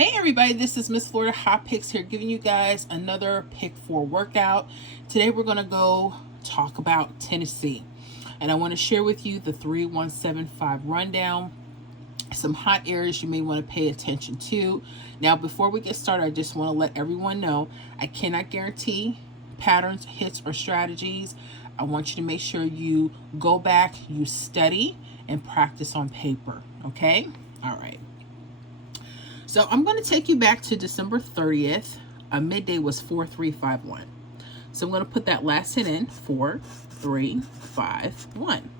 Hey everybody, this is Miss Florida Hot Picks here, giving you guys another pick 4 workout. Today we're going to go talk about Tennessee, and I want to share with you the 3175 rundown, some hot areas you may want to pay attention to. Now before we get started, I just want to let everyone know I cannot guarantee patterns, hits, or strategies. I want you to make sure you go back, you study, and practice on paper, okay? All right. So I'm going to take you back to December 30th. Midday was 4351. So I'm going to put that last hit in, 4351.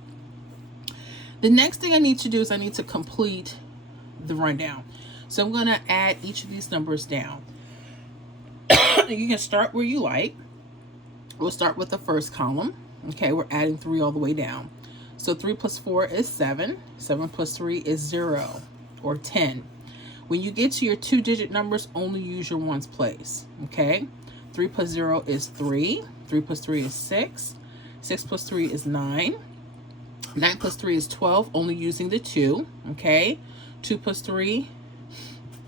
The next thing I need to do is I need to complete the rundown. So I'm going to add each of these numbers down. You can start where you like. We'll start with the first column. Okay, we're adding 3 all the way down. So 3 plus 4 is 7. 7 plus 3 is 0 or 10. When you get to your 2-digit numbers, only use your ones place, okay? 3 plus 0 is 3. 3 plus 3 is 6. 6 plus 3 is 9. 9 plus 3 is 12, only using the 2, okay? 2 plus 3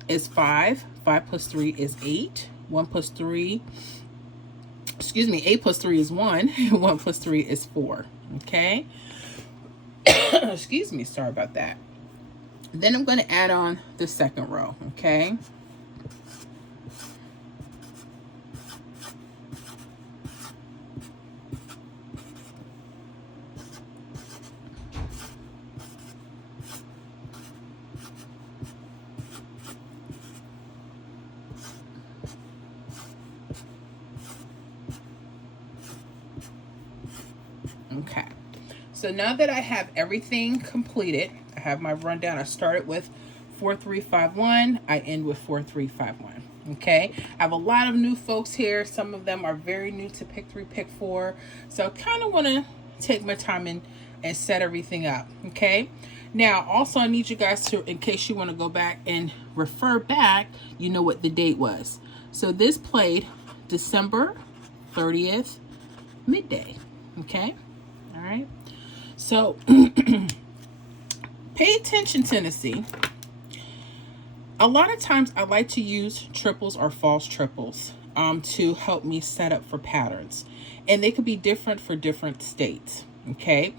is 5. 5 plus 3 is 8. 8 plus 3 is 1. 1 plus 3 is 4, okay? Excuse me, sorry about that. Then I'm going to add on the second row, okay? Okay. So now that I have everything completed, I have my rundown. I started with 4351. I end with 4351. Okay. I have a lot of new folks here. Some of them are very new to pick 3, pick 4. So I kind of want to take my time and set everything up. Okay. Now, also, I need you guys to, in case you want to go back and refer back, you know what the date was. So this played December 30th, midday. Okay. All right. So pay attention, Tennessee. A lot of times I like to use triples or false triples to help me set up for patterns. And they could be different for different states. Okay.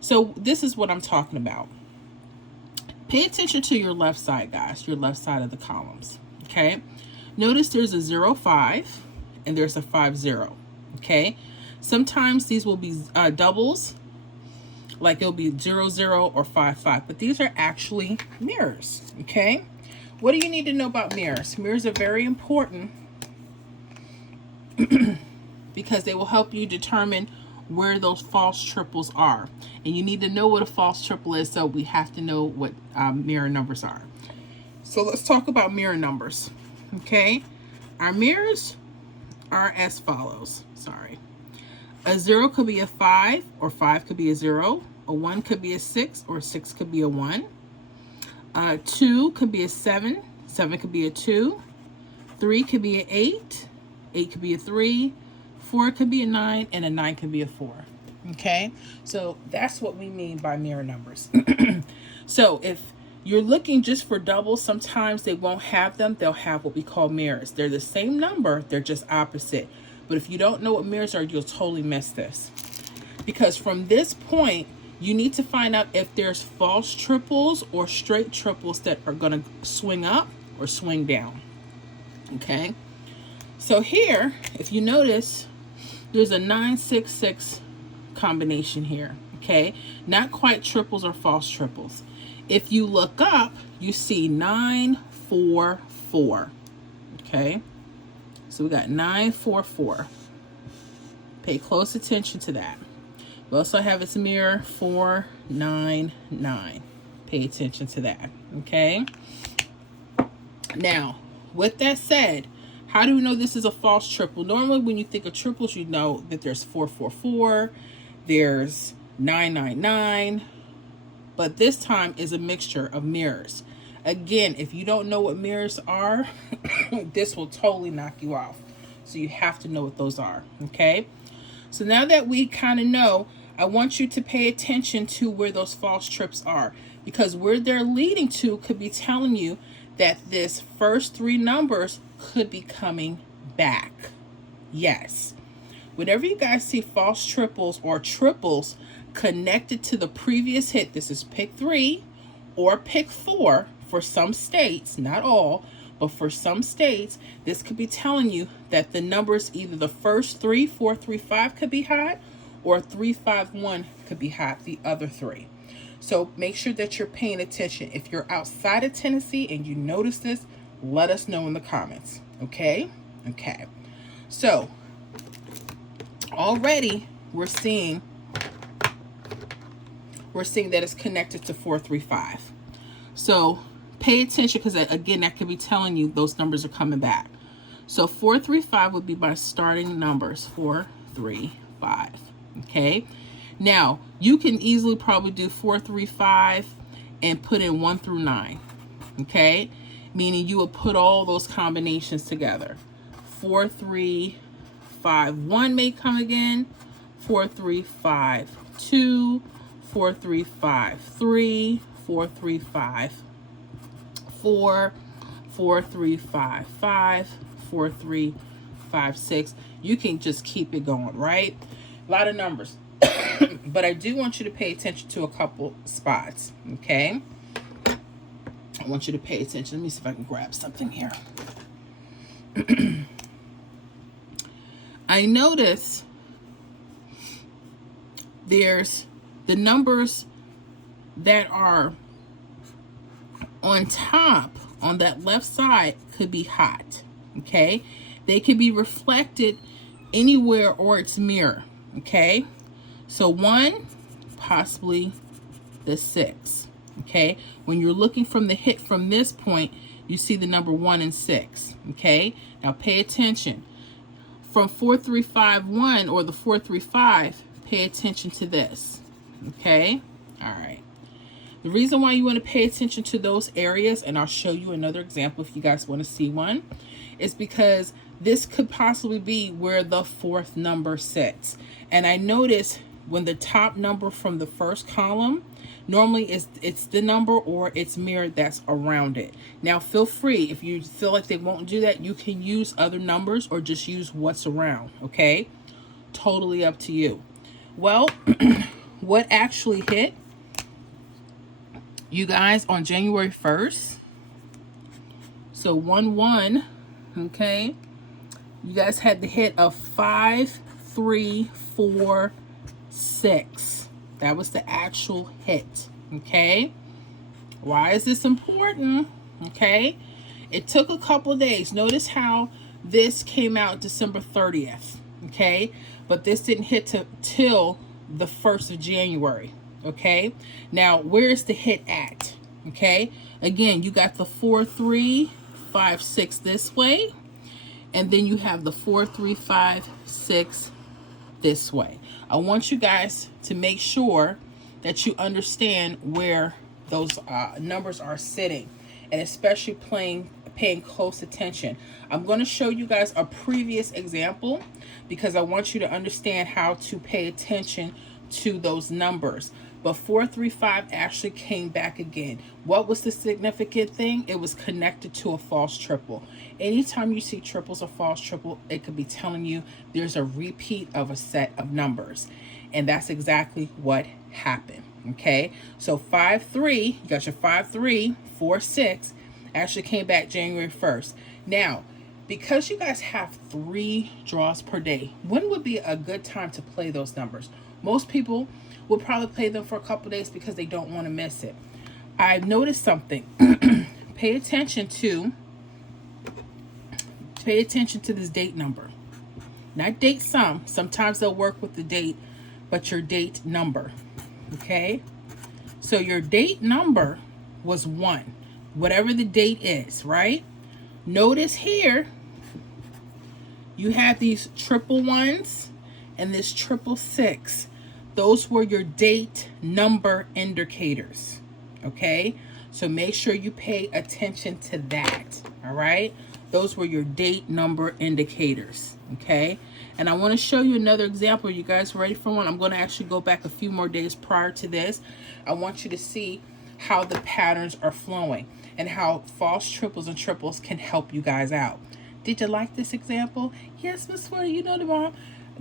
So this is what I'm talking about. Pay attention to your left side, guys, your left side of the columns. Okay. Notice there's a 0, 5 and there's a 5, 0. Okay. Sometimes these will be doubles, like it'll be 0, 0 or 5, 5, but these are actually mirrors, okay? What do you need to know about mirrors? Mirrors are very important because they will help you determine where those false triples are. And you need to know what a false triple is, so we have to know what mirror numbers are. So let's talk about mirror numbers, okay? Our mirrors are as follows, sorry. A 0 could be a 5, or 5 could be a 0. A 1 could be a 6, or 6 could be a 1. 2 could be a 7. 7 could be a 2. 3 could be an 8. 8 could be a 3. 4 could be a 9, and a 9 could be a 4. Okay? So that's what we mean by mirror numbers. So if you're looking just for doubles, sometimes they won't have them. They'll have what we call mirrors. They're the same number, they're just opposite. But if you don't know what mirrors are, you'll totally miss this. Because from this point, you need to find out if there's false triples or straight triples that are going to swing up or swing down. Okay? So here, if you notice, there's a 966 combination here. Okay? Not quite triples or false triples. If you look up, you see 944. Okay? So we got 944. Pay close attention to that. We also have its mirror 499. Pay attention to that. Okay. Now, with that said, how do we know this is a false triple? Normally, when you think of triples, you know that there's 444, there's 999, but this time is a mixture of mirrors. Again, if you don't know what mirrors are, this will totally knock you off. So you have to know what those are, okay? So now that we kind of know, I want you to pay attention to where those false trips are, because where they're leading to could be telling you that this first three numbers could be coming back. Yes. Whenever you guys see false triples or triples connected to the previous hit, this is pick 3 or pick 4 for some states, not all, but for some states, this could be telling you that the numbers, either the first 3, 4, 3, 5 could be hot, or 3, 5, 1 could be hot, the other 3. So make sure that you're paying attention. If you're outside of Tennessee and you notice this, let us know in the comments. Okay? Okay. So already we're seeing that it's connected to 4, 3, 5. So pay attention, because again, that could be telling you those numbers are coming back. So 4, 3, 5 would be my starting numbers. 4, 3, 5. Okay. Now you can easily probably do 4, 3, 5 and put in 1 through 9. Okay. Meaning you will put all those combinations together. 4, 3, 5, 1 may come again. 4, 3, 5, 2, 4, 3, 5, 3, 4, 3, 5, 4, 4, 3, 5, 5, 4, 3, 5, 6. You can just keep it going, right? A lot of numbers. But I do want you to pay attention to a couple spots, okay? I want you to pay attention. Let me see if I can grab something here. I notice there's the numbers that are on top on that left side could be hot, okay? They could be reflected anywhere or its mirror, okay? So 1, possibly the 6, okay? When you're looking from the hit from this point, you see the number 1 and 6, okay? Now pay attention. From 4, 3, 5, 1, or the 4, 3, 5, pay attention to this, okay? All right. The reason why you want to pay attention to those areas, and I'll show you another example if you guys want to see one, is because this could possibly be where the 4th number sits. And I notice when the top number from the first column, normally it's the number or it's mirrored that's around it. Now feel free, if you feel like they won't do that, you can use other numbers or just use what's around, okay? Totally up to you. Well, what actually hit, you guys, on January 1st? So 1-1, okay? You guys had the hit of 5, 3, 4, 6. That was the actual hit, okay? Why is this important? Okay? It took a couple of days. Notice how this came out December 30th, okay? But this didn't hit till the 1st of January, okay? Now, where's the hit at, okay? Again, you got the 4, 3, 5, 6 this way, and then you have the 4, 3, 5, 6 this way. I want you guys to make sure that you understand where those numbers are sitting, and especially paying close attention. I'm going to show you guys a previous example because I want you to understand how to pay attention to those numbers. But 4, 3, 5 actually came back again. What was the significant thing? It was connected to a false triple. Anytime you see triples or false triple, it could be telling you there's a repeat of a set of numbers. And that's exactly what happened. Okay, so 5, 3, you got your 5, 3, 4, 6, actually came back January 1st. Now, because you guys have 3 draws per day, when would be a good time to play those numbers? Most people will probably play them for a couple days because they don't want to miss it. I've noticed something. Pay attention to this date number. Not date sum. Sometimes they'll work with the date, but your date number. Okay? So your date number was 1. Whatever the date is, right? Notice here, you have these triple 1s and this 666. Those were your date number indicators. Okay? So make sure you pay attention to that. All right? Those were your date number indicators. Okay? And I want to show you another example. Are you guys ready for one? I'm going to actually go back a few more days prior to this. I want you to see how the patterns are flowing. and how false triples and triples can help you guys out. Did you like this example? Yes, Miss Florida, you know the mom.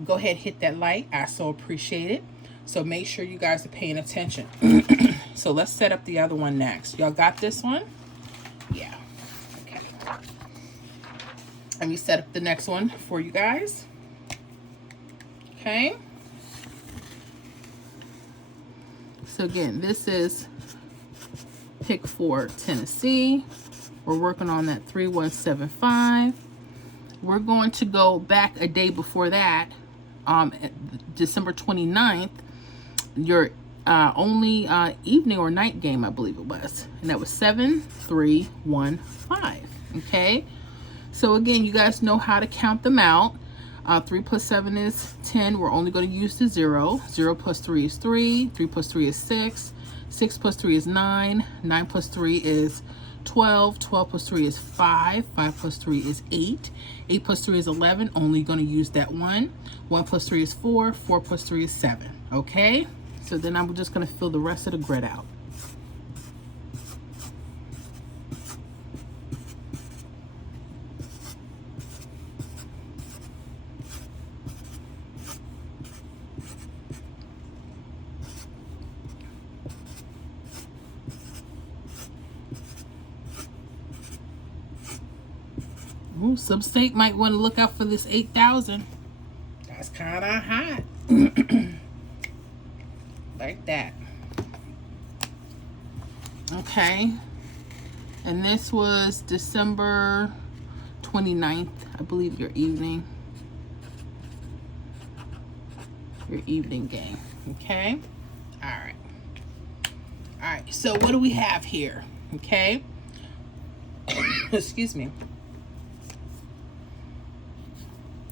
Go ahead, hit that like. I so appreciate it. So make sure you guys are paying attention. So let's set up the other one next. Y'all got this one? Yeah. Okay. Let me set up the next one for you guys. Okay. So again, this is pick 4 Tennessee. We're working on that 3175. We're going to go back a day before that, December 29th, your only evening or night game, I believe it was. And that was 7315. Okay. So again, you guys know how to count them out. 3 plus 7 is 10. We're only going to use the 0. 0 plus 3 is 3. 3 plus 3 is 6. 6 plus 3 is 9. 9 plus 3 is 12. 12 plus 3 is 5. 5 plus 3 is 8. 8 plus 3 is 11. Only going to use that 1. 1 plus 3 is 4. 4 plus 3 is 7. Okay? So then I'm just going to fill the rest of the grid out. Ooh, some state might want to look out for this 8,000. That's kind of hot. Like that. Okay. And this was December 29th, I believe, your evening game. Okay. All right. All right. So what do we have here? Okay. Excuse me.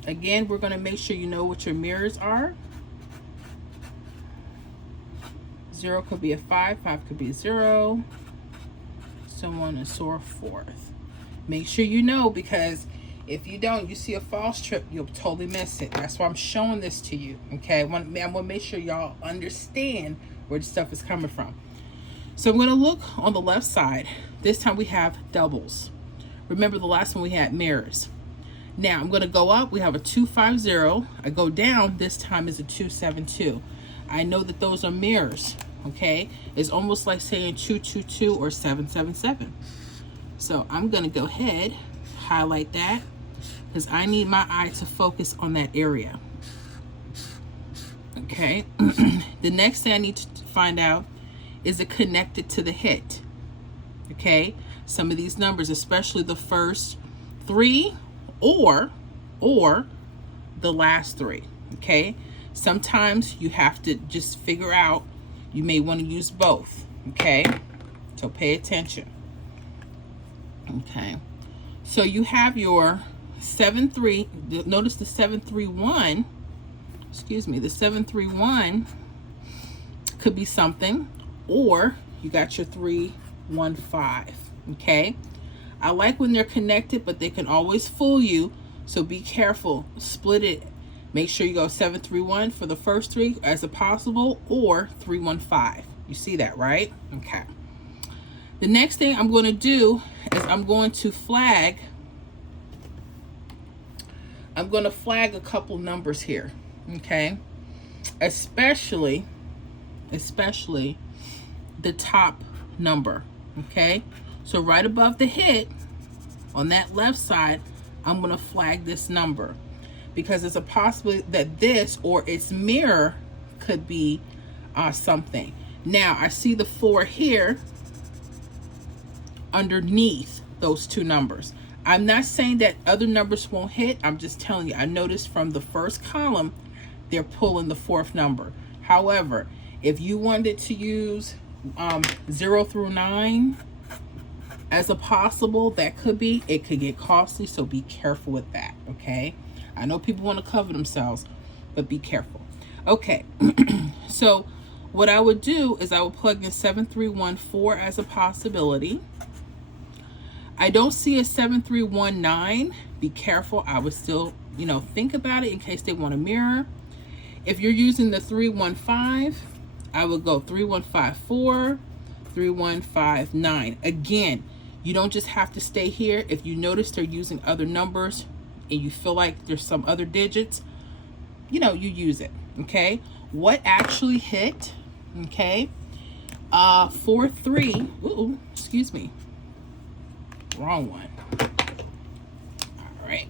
Again, we're going to make sure you know what your mirrors are. 0 could be a 5, 5 could be a 0, so on and so forth. Make sure you know, because if you don't, you see a false trip, you'll totally miss it. That's why I'm showing this to you, okay? I want to make sure y'all understand where the stuff is coming from. So I'm going to look on the left side. This time we have doubles. Remember the last one we had mirrors. Now I'm going to go up. We have a 250. I go down. This time is a 272. I know that those are mirrors. Okay, it's almost like saying 222 or 777. So I'm going to go ahead, highlight that, because I need my eye to focus on that area. Okay. The next thing I need to find out, is it connected to the hit? Okay. Some of these numbers, especially the first 3 or the last 3. Okay. Sometimes you have to just figure out, you may want to use both. Okay. So pay attention. Okay. So you have your 7-3. Notice the 731. Excuse me. The 731 could be something, or you got your 315. Okay. I like when they're connected, but they can always fool you. So be careful. Split it. Make sure you go 731 for the first 3 as a possible, or 315. You see that, right? Okay. The next thing I'm going to do is I'm going to flag a couple numbers here. Okay. Especially the top number. Okay. So right above the hit on that left side, I'm going to flag this number, because there's a possibility that this or its mirror could be something. Now I see the 4 here underneath those 2 numbers. I'm not saying that other numbers won't hit. I'm just telling you, I noticed from the first column, they're pulling the 4th number. However, if you wanted to use 0 through 9 as a possible, that could be, it could get costly. So be careful with that. Okay. I know people want to cover themselves, but be careful. Okay. So what I would do is I would plug in 7314 as a possibility. I don't see a 7319. Be careful. I would still, think about it in case they want a mirror. If you're using the 315, I would go 3154, 3159. Again, You don't just have to stay here. If you notice they're using other numbers and you feel like there's some other digits, you know, you use it. Okay. What actually hit? Okay. 4-3. Ooh, excuse me. Wrong one. All right.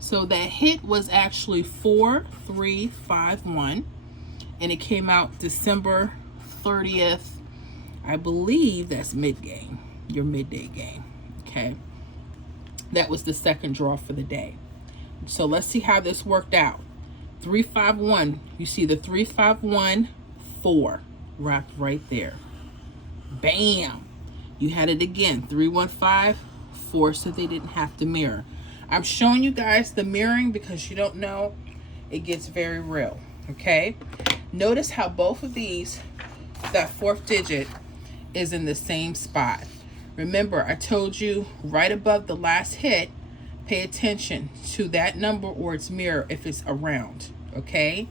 So that hit was actually 4351, and it came out December 30th. I believe that's mid-game, your midday game. Okay. That was the second draw for the day. So let's see how this worked out. 351. You see the 351 4 wrapped right there. Bam. You had it again. 315 4, so they didn't have to mirror. I'm showing you guys the mirroring because you don't know, it gets very real. Okay. Notice how both of these, that fourth digit is in the same spot. Remember, I told you right above the last hit, pay attention to that number or its mirror if it's around. Okay.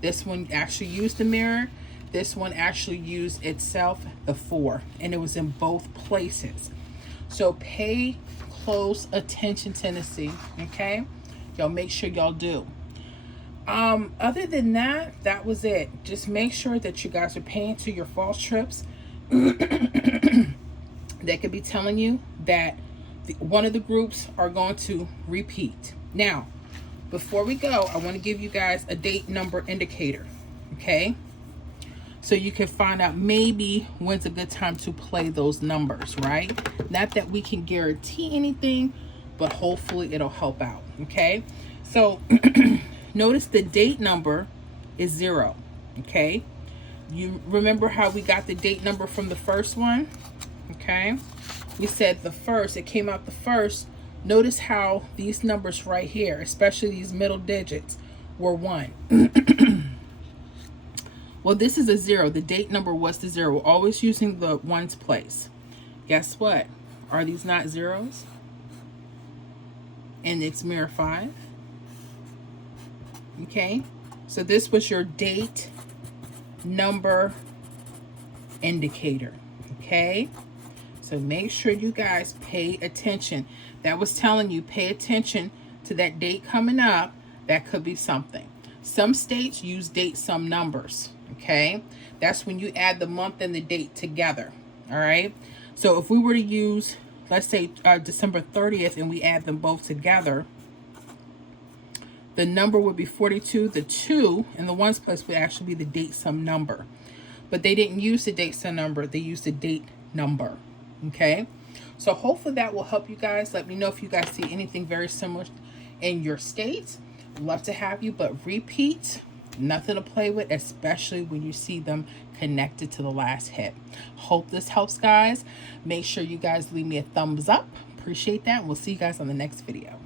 This one actually used the mirror. This one actually used itself, the 4, and it was in both places. So pay close attention, Tennessee. Okay. Y'all make sure y'all do. Other than that, that was it. Just make sure that you guys are paying to your false trips. They could be telling you that one of the groups are going to repeat. Now, before we go, I want to give you guys a date number indicator. Okay. So you can find out maybe when's a good time to play those numbers, right? Not that we can guarantee anything, but hopefully it'll help out. Okay. So notice the date number is 0. Okay. You remember how we got the date number from the first one? Okay. We said the first, it came out the first. Notice how these numbers right here, especially these middle digits, were 1. Well, this is a 0. The date number was the 0. We're always using the ones place. Guess what? Are these not zeros? And it's mirror 5. Okay. So this was your date number indicator. Okay. So make sure you guys pay attention. That was telling you, pay attention to that date coming up. That could be something. Some states use date sum numbers. Okay. That's when you add the month and the date together. All right. So if we were to use, let's say December 30th, and we add them both together, the number would be 42. The 2 in the ones place would actually be the date sum number. But they didn't use the date sum number. They used the date number. Okay. So hopefully that will help you guys. Let me know if you guys see anything very similar in your states. Love to have you, but repeat, nothing to play with, especially when you see them connected to the last hit. Hope this helps, guys. Make sure you guys leave me a thumbs up. Appreciate that. We'll see you guys on the next video.